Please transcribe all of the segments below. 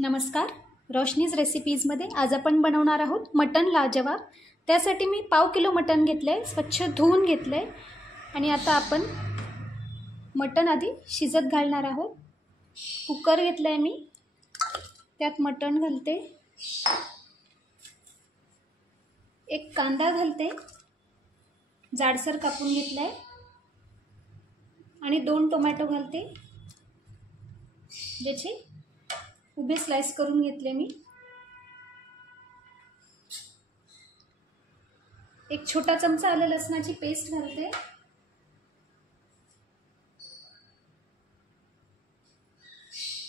नमस्कार, रोशनीज रेसिपीजमध्ये आज आपण बनवणार आहोत मटण लाजवाब। त्यासाठी मी पाव किलो मटण घेतले, स्वच्छ धुवून घेतले आणि आता आपण मटण आधी शिजत घालणार आहोत। कुकर घेतलाय मी, त्यात मटण घालते, एक कांदा घालते, जाडसर कापून घेतलाय आणि 2 टोमॅटो घालते, ज्याचे उभे स्लाइस करून घेतले मी। एक छोटा चमचा आलं लसणाची पेस्ट घालते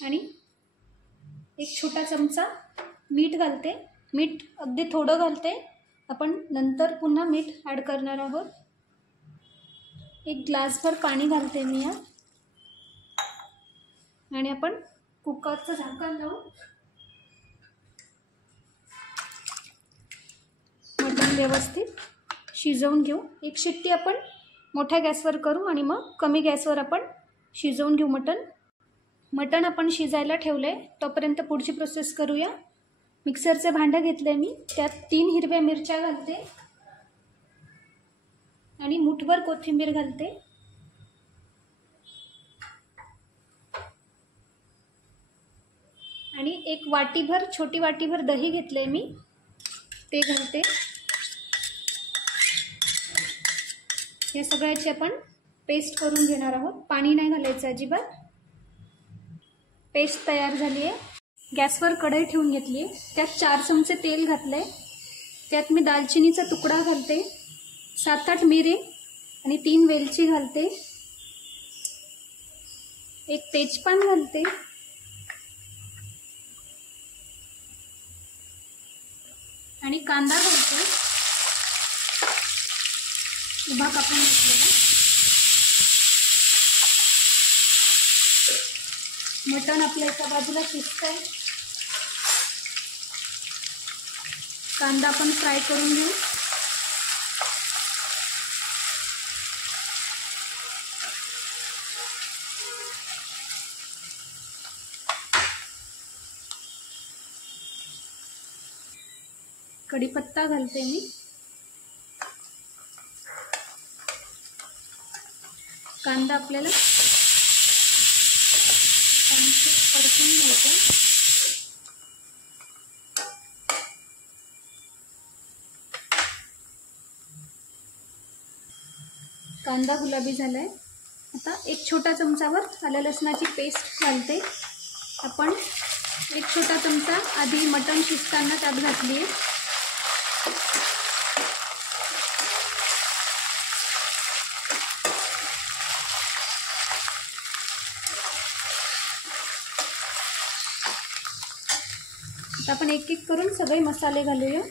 आणि एक छोटा चमचा मीठ घालते। मीठ अगदी थोडं घालते, आपण नंतर पुन्हा मीठ ॲड करणार आहोत। एक ग्लासभर पाणी घालते मी यात आणि आपण कुकरचं झाकण लावून मटण व्यवस्थित शिजवून घेऊ। एक शिट्टी आपण मोठ्या गॅसवर करू आणि मग कमी गॅसवर आपण शिजवून घेऊ मटण आपण शिजायला ठेवले, तोपर्यंत पुढची प्रोसेस करूया। मिक्सरचे भांडे घेतले मी, त्यात 3 हिरव्या मिरच्या घालते आणि मुठभर कोथिंबीर घालते। आणि एक वाटीभर, छोटी वाटीभर दही घेतले मी, ते घालते। हे सगळ्याची आपण पेस्ट करून घेणार आहोत, पाणी नाही घालायचं अजिबात। पेस्ट तयार झाली आहे। गॅसवर कढई ठेवून घेतली, त्यात 4 चमचे तेल घातले, त्यात मी दालचिनीचा तुकडा घालते, 7-8 मिरी आणि 3 वेलची घालते, एक तेजपान घालते आणि कांदा घालते, उभा कापून घेतलेला। मटण आपल्या एका बाजूला शिजतंय, कांदा आपण फ्राय करून घेऊ। कढीपत्ता घालते मी, कांदा आपल्याला परतून घ्यायचा। कांदा गुलाबी झालाय, आता एक छोटा चमचावर आलं लसणाची पेस्ट घालते। आपण एक छोटा चमचा आधी मटण शिजताना त्यात घातली आहे। आता आपण एक एक करून सगळे मसाले घालूया।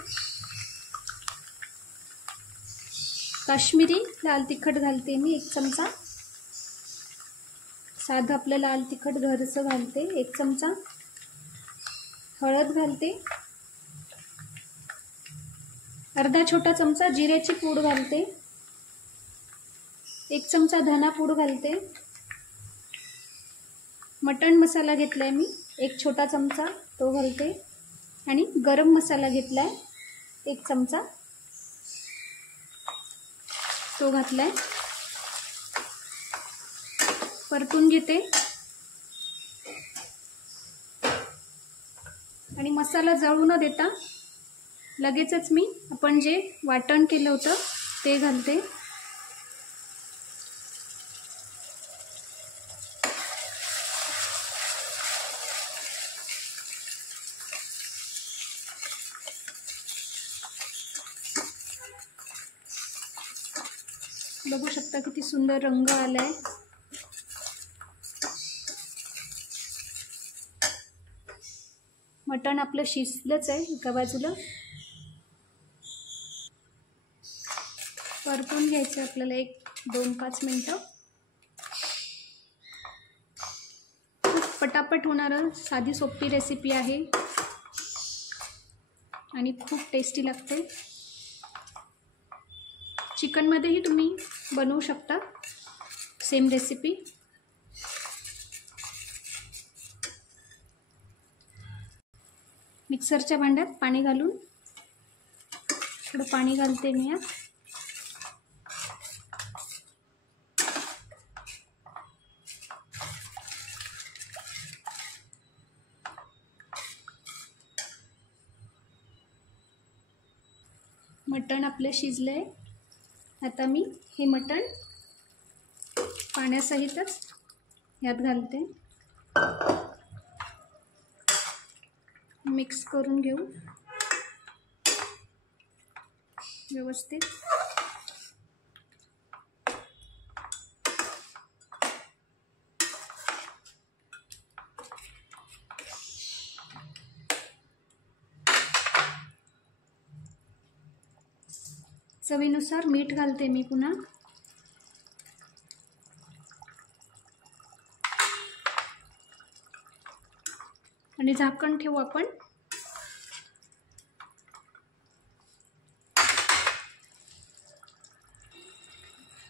काश्मीरी लाल तिखट घालते मी 1 चमचा, साधं आपलं लाल तिखट घरचं घालते 1 चमचा, हळद घालते, अर्धा छोटा चमचा जिऱ्याची पूड घालते, 1 चमचा धना पूड घालते, मटण मसाला घेतलाय मी 1 छोटा चमचा, तो घालते आणि गरम मसाला घेतलाय 1 चमचा, तो घातलाय। परतून घेते आणि मसाला जळू न देता लगेचच मी आपण जे वाटण केलं होतं ते घालते। बघू शकता किती सुंदर रंग आलाय। मटण आपलं शिजलंच आहे, एका बाजूला परतून घ्यायचं आपल्याला 1-2-5 मिनिटं। खूप पटापट होणारं साधी सोपी रेसिपी आहे आणि खूप टेस्टी लागते। चिकनमध्येही तुम्ही बनवू शकता सेम रेसिपी। मिक्सरच्या भांड्यात पाणी घालून थोडं पाणी घालते मी यात. मटण आपलं शिजलंय. आता मी हे मटण पाण्यासहितच यात घालते. मिक्स करून घेऊ व्यवस्थित. चवीनुसार मीठ घालते मी पुन्हा. आणि झाकण ठेवू आपण.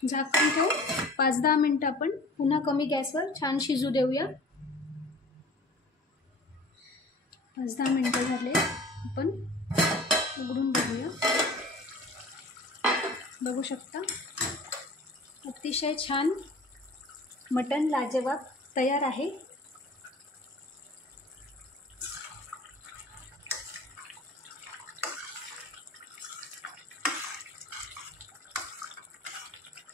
झाकण ठेवू 5-10 मिनिटं आपण पुन्हा कमी गॅसवर छान शिजू देऊया. 5-10 मिनिटं झाले. आपण उघडून बघूया. बघू शकता अतिशय छान मटण लाजवाब तयार आहे.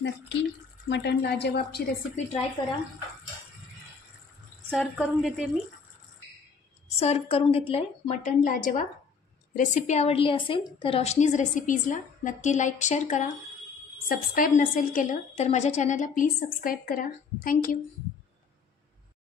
नक्की मटण लाजवाबची रेसिपी ट्राय करा. सर्व करून घेते मी. सर्व करून घेतलं आहे मटण लाजवाब. रेसिपी आवडली असेल तर रोशनीज रेसिपीजला नक्की लाईक शेअर करा. सबस्क्राईब नसेल केलं तर माझ्या चॅनलला प्लीज सबस्क्राईब करा. थँक्यू.